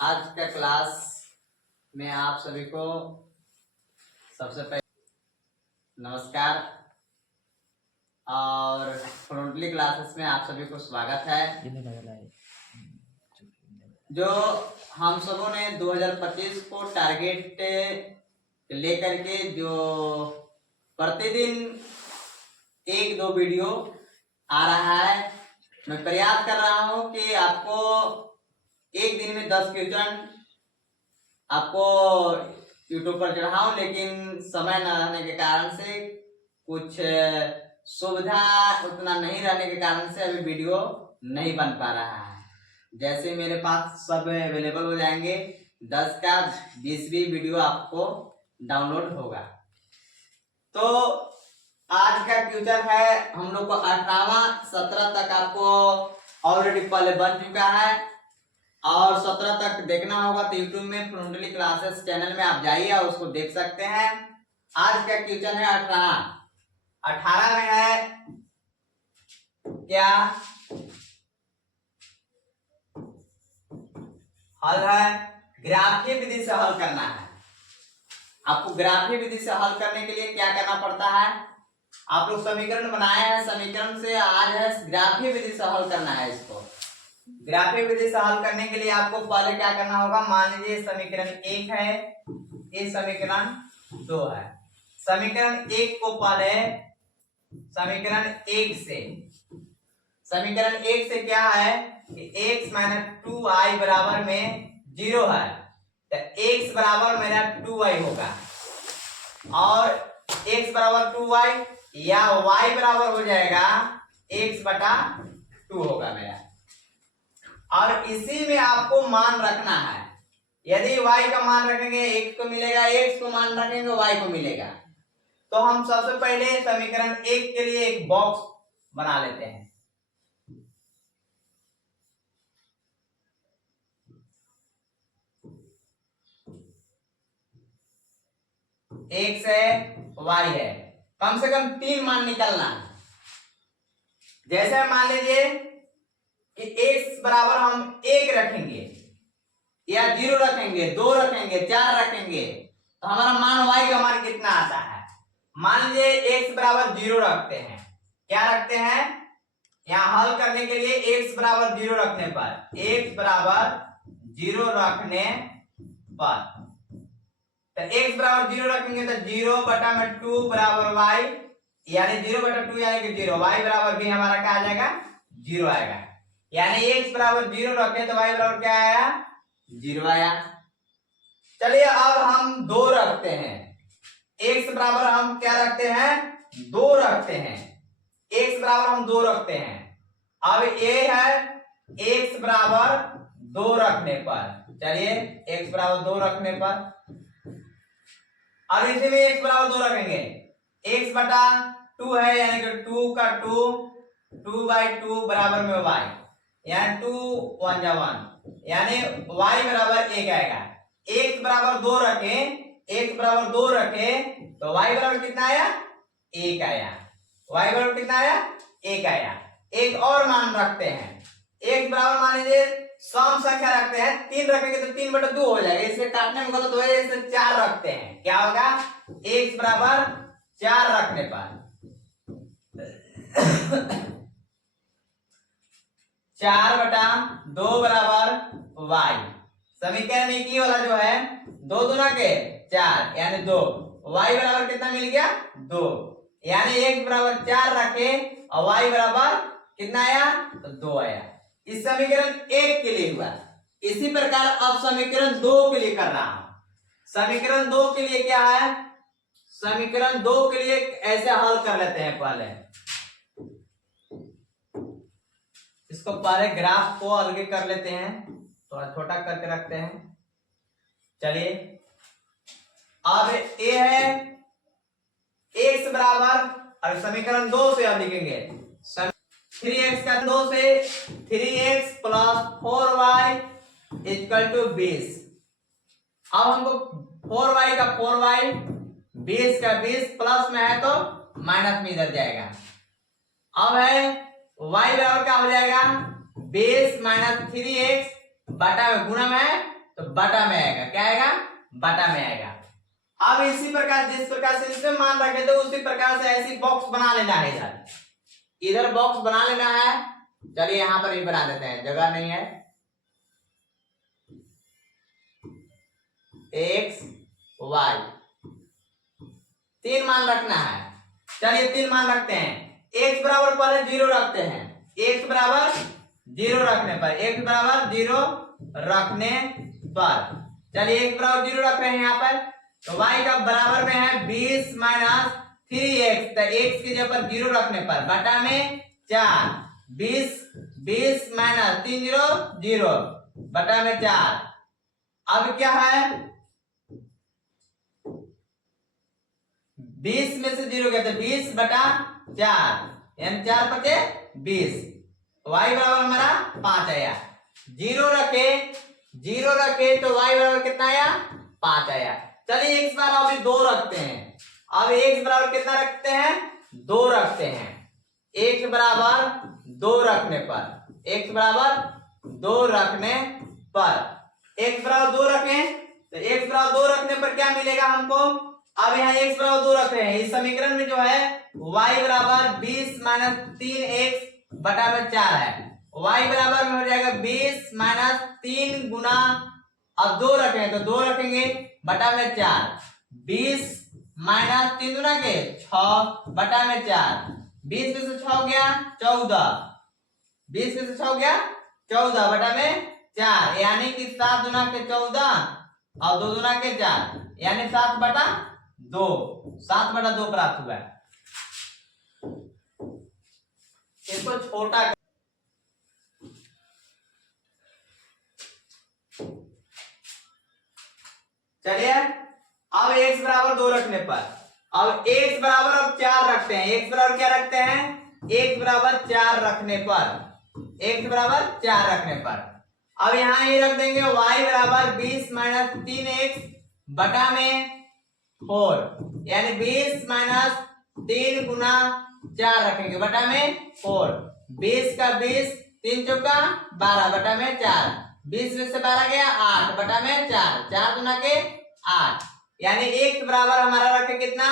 आज का क्लास में आप सभी को सबसे पहले नमस्कार और फ्रंटली क्लासेस में आप सभी को स्वागत है। जो हम सबों ने 2025 को टारगेट लेकर के जो प्रतिदिन 1-2 वीडियो आ रहा है, मैं प्रयास कर रहा हूं कि आपको एक दिन में 10 क्वेश्चन आपको यूट्यूब पर चढ़ाऊं, लेकिन समय न रहने के कारण से, कुछ सुविधा उतना नहीं रहने के कारण से अभी वीडियो नहीं बन पा रहा है। जैसे मेरे पास सब अवेलेबल हो जाएंगे 10 का 20वीं वीडियो आपको डाउनलोड होगा। तो आज का क्वेश्चन है हम लोग को 18वां, 17 तक आपको ऑलरेडी पहले बन चुका है और 17 तक देखना होगा तो यूट्यूब में फ्रंटली क्लासेस चैनल में आप जाइए और उसको देख सकते हैं। आज का क्वेश्चन है 18 में है क्या हल है, ग्राफीय विधि से हल करना है। आपको ग्राफीय विधि से हल करने के लिए क्या करना पड़ता है, आप लोग समीकरण बनाए हैं, समीकरण से आज है ग्राफीय विधि से हल करना है। इसको ग्राफीय विधि से हल करने के लिए आपको पहले क्या करना होगा, मान लीजिए समीकरण 1 है, ये समीकरण 2 है। समीकरण 1 को पहले समीकरण 1 से क्या है कि x - 2y बराबर में 0 है, तो x बराबर मेरा 2y होगा और x बराबर 2y या y बराबर हो जाएगा x/2 होगा मेरा। और इसी में आपको मान रखना है, यदि y का मान रखेंगे x को मिलेगा, x को मान रखेंगे y को मिलेगा। तो हम सबसे पहले समीकरण 1 के लिए एक बॉक्स बना लेते हैं। x है, y है, कम से कम 3 मान निकलना है। जैसे मान लीजिए कि x बराबर हम 1 रखेंगे या 0 रखेंगे, 2 रखेंगे, 4 रखेंगे, तो हमारा मान y का मान कितना आता है। मान लीजिए x बराबर 0 रखते हैं, क्या रखते हैं, यहाँ हल करने के लिए x बराबर 0 रखने पर, x बराबर 0 रखने पर, तो x बराबर 0 रखेंगे तो 0/2 बराबर y, यानी 0/2 यानी कि 0, y बराबर भी हमारा क्या आ जाएगा, 0 आएगा। यानी x बराबर 0 रखें तो y बराबर क्या आया, 0 आया। चलिए अब हम 2 रखते हैं, x बराबर हम क्या रखते हैं, 2 रखते हैं, x बराबर हम 2 रखते हैं। अब ये है x बराबर 2 रखने पर, चलिए x बराबर 2 रखने पर, और इसी में x बराबर 2 रखेंगे, x/2 है यानी कि 2 का 2, 2/2 बराबर में y, यानी 2 1 जा 1, यानी y बराबर 1 आएगा। x बराबर 2 रखें, x बराबर 2 रखें तो y बराबर कितना आया, 1 आया। y बराबर कितना आया, 1 आया। एक और मान रखते हैं, x बराबर मान लीजिए सम संख्या रखते हैं, 3 रखेंगे तो 3/2 हो जाएगा, इसे काटने में गलत हो जाएगा, इसे 4 रखते हैं, क्या होगा, x बराबर 4 रखने पर 4/2 बराबर y। समीकरण 1 वाला जो है 2 दूना के 4 यानी 2, y बराबर कितना मिल गया, 2, यानी x बराबर 4 रखे और y बराबर कितना आया, तो 2 आया। इस समीकरण 1 के लिए हुआ। इसी प्रकार अब समीकरण 2 के लिए कर रहा हूं। समीकरण 2 के लिए क्या है, समीकरण 2 के लिए ऐसे हल कर लेते हैं। पहले इसको पहले ग्राफ को अलग कर लेते हैं, थोड़ा छोटा करके रखते हैं। चलिए अब ये है x बराबर, और समीकरण 2 से अब लिखेंगे 3x का 2 से 3x + 4y = 20। अब हमको 4y का 4y, 20 का 20, प्लस में है तो माइनस में इधर जाएगा। अब है y बराबर क्या हो जाएगा, 20 - 3x बटा में गुणा में है तो बटा में आएगा, क्या आएगा, बटा में आएगा। अब इसी प्रकार जिस प्रकार से इसमें मान रखे थे उसी प्रकार से ऐसी बॉक्स बना लेना है, इधर बॉक्स बना लेना है। चलिए यहां पर भी बना देते हैं, जगह नहीं है। एक्स वाई 3 मान रखना है। चलिए 3 मान रखते हैं। x बराबर पहले 0 रखते हैं, x बराबर 0 रखने पर, x बराबर 0 रखने पर, चलिए x बराबर 0 रख रहे हैं यहाँ पर, तो y का बराबर में है 20 माइनस 3x, तो x की जगह पर 0 रखने पर बटा में 4, 20 माइनस 3 0 0 बटा में 4। अब क्या है, 20 में से 0 गया तो 20 बटा 4, यानी 4 पचे 20, y बराबर हमारा 5 आया। 0 रखे तो y बराबर कितना आया, 5 आया। चलिए x बराबर अभी 2 रखते हैं। अब x बराबर कितना रखते हैं, 2 रखते हैं। x बराबर 2 रखने पर, x बराबर 2 रखने पर, x बराबर 2 रखें तो x बराबर 2 रखने पर क्या मिलेगा हमको। अब यहाँ x बराबर 2 रख रहे हैं, इस समीकरण में जो है y बराबर 20 माइनस 3x बटा में 4 है। y बराबर में हो जाएगा 20 माइनस 3 गुना, अब 2 रखें तो 2 रखेंगे बटा में 4, 20 माइनस 3 गुना के 6 बटा में 4, 20 में से 6 गया 14, 20 में से 6 गया 14 बटा में 4, यानी कि 7 गुना के 14 और 2 गुना के 4, यानी 7 बटा 2, 7 बटा 2 प्राप्त हुआ है। इसको छोटा चलिए अब x बराबर 2 रखने पर, अब x बराबर अब 4 रखते हैं। x बराबर क्या रखते हैं, x बराबर 4 रखने पर, x बराबर 4 रखने पर, अब यहां ये रख देंगे y बराबर 20 माइनस 3x बटा में 4, यानी 20 माइनस 3 गुना 4 रखेंगे बटा में 4, 20 का 20, 3 चौका 12 बटा में 4, 20 में से 12 गया 8 बटा में 4, 4 गुना के 8, यानी x बराबर हमारा रखे कितना,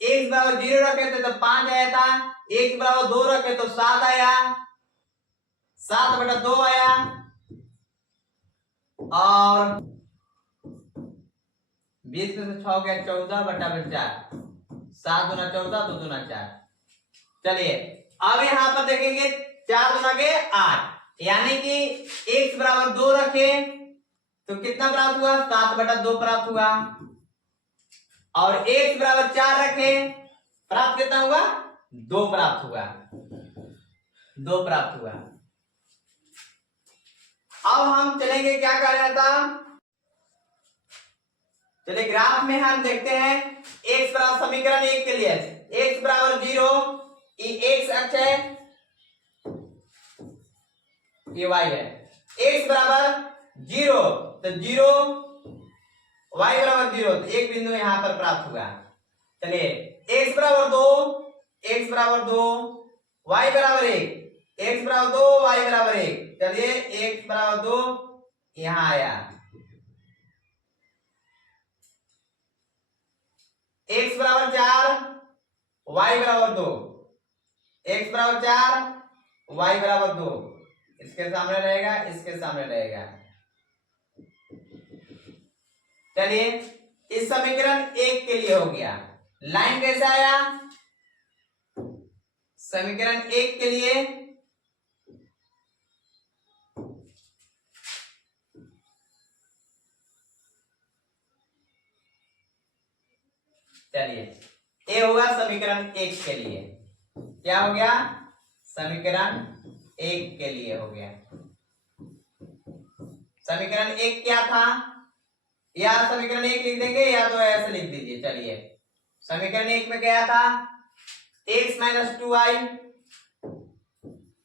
x बराबर 0 रखे थे तो 5 आया था, x बराबर 2 रखे तो 7 आया, 7 बटा 2 आया, और 20 में से 6 गया 14 बटा में 4, 7 गुना 14 2 गुना 4। चलिए अब यहां पर देखेंगे 4 गुना के 8, यानी कि x बराबर 2 रखे तो कितना प्राप्त हुआ, 7 बटा 2 प्राप्त हुआ, और x बराबर 4 रखे प्राप्त कितना हुआ, 2 प्राप्त हुआ, 2 प्राप्त हुआ। अब हम चलेंगे, क्या कर रहा था, चलिए ग्राफ में हम देखते हैं x बराबर समीकरण 1 के लिए x बराबर 0, ये x अक्ष है, ये y है, x बराबर 0 तो 0, y बराबर 0 तो एक बिंदु यहां पर प्राप्त हुआ। चलिए x बराबर 2, x बराबर 2, y बराबर 1, x बराबर 2, y बराबर 1, चलिए x बराबर 2 यहां आया, x बराबर 4, y बराबर 2, x बराबर 4, y बराबर 2, इसके सामने रहेगा, इसके सामने रहेगा। चलिए इस समीकरण 1 के लिए हो गया। लाइन कैसे आया, समीकरण 1 के लिए चलिए ए होगा समीकरण 1 के लिए, क्या हो गया, समीकरण 1 के लिए हो गया। समीकरण 1 क्या था, या समीकरण 1 लिख देंगे या तो ऐसे लिख दीजिए। चलिए समीकरण 1 में क्या था, x minus 2y,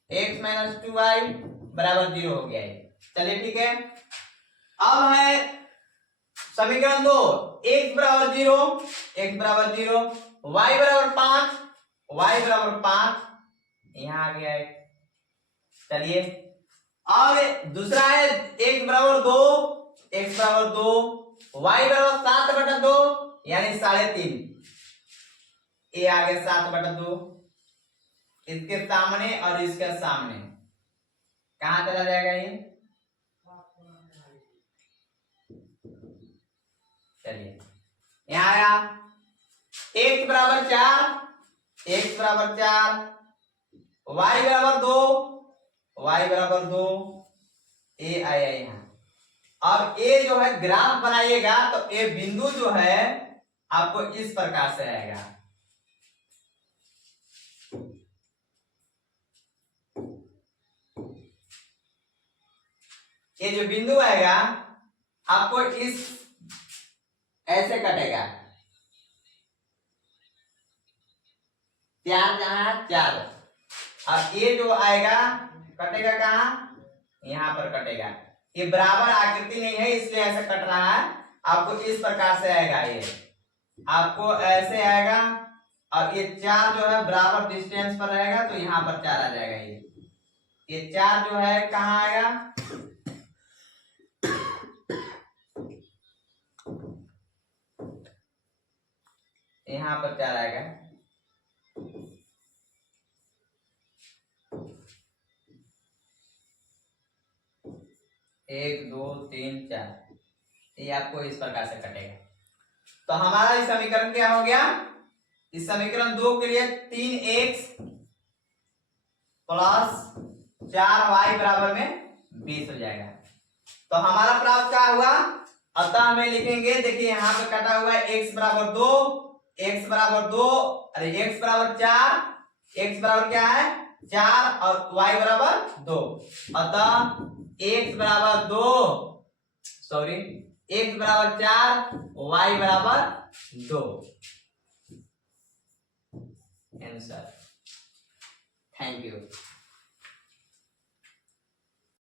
x minus 2y बराबर 0 हो गया है। चलिए ठीक है, अब है समीकरण 2, x बराबर 0, x बराबर 0, y बराबर 5, y बराबर 5 यहां आ गया है। चलिए और दूसरा है x बराबर 2, x बराबर 2, y बराबर 7/2 यानी 3.5, ये आ गया 7/2, इसके सामने और इसके सामने कहां चला जाएगा ये? चलिए यहां आया x बराबर 4, x बराबर 4, y बराबर 2, y बराबर 2, ए आया यहाँ। अब ए जो है ग्राफ बनाइएगा तो ए बिंदु जो है आपको इस प्रकार से आएगा, ये जो बिंदु आएगा आपको इस ऐसे कटेगा, 4 जहां 4, और ये जो आएगा कटेगा कहां? यहां पर कटेगा। ये बराबर आकृति नहीं है इसलिए ऐसे कट रहा है, आपको इस प्रकार से आएगा, ये आपको ऐसे आएगा, और ये 4 जो है बराबर डिस्टेंस पर रहेगा तो यहाँ पर 4 आ जाएगा। ये 4 जो है कहाँ आएगा? यहाँ पर 4 आएगा। एक, दो, तीन, 4, ये आपको इस प्रकार से कटेगा। तो हमारा इस समीकरण क्या हो गया? इस समीकरण 2 के लिए 3x प्लस 4y बराबर में 20 हो जाएगा। तो हमारा प्राप्त क्या हुआ? अतः हमें लिखेंगे, देखिए यहाँ पे कटा हुआ है x बराबर 2, x बराबर 2, अरे x बराबर 4, x बराबर क्या है 4 और y बराबर 2, अतः x बराबर 2, सॉरी x बराबर 4, y बराबर 2, आंसर। Thank you.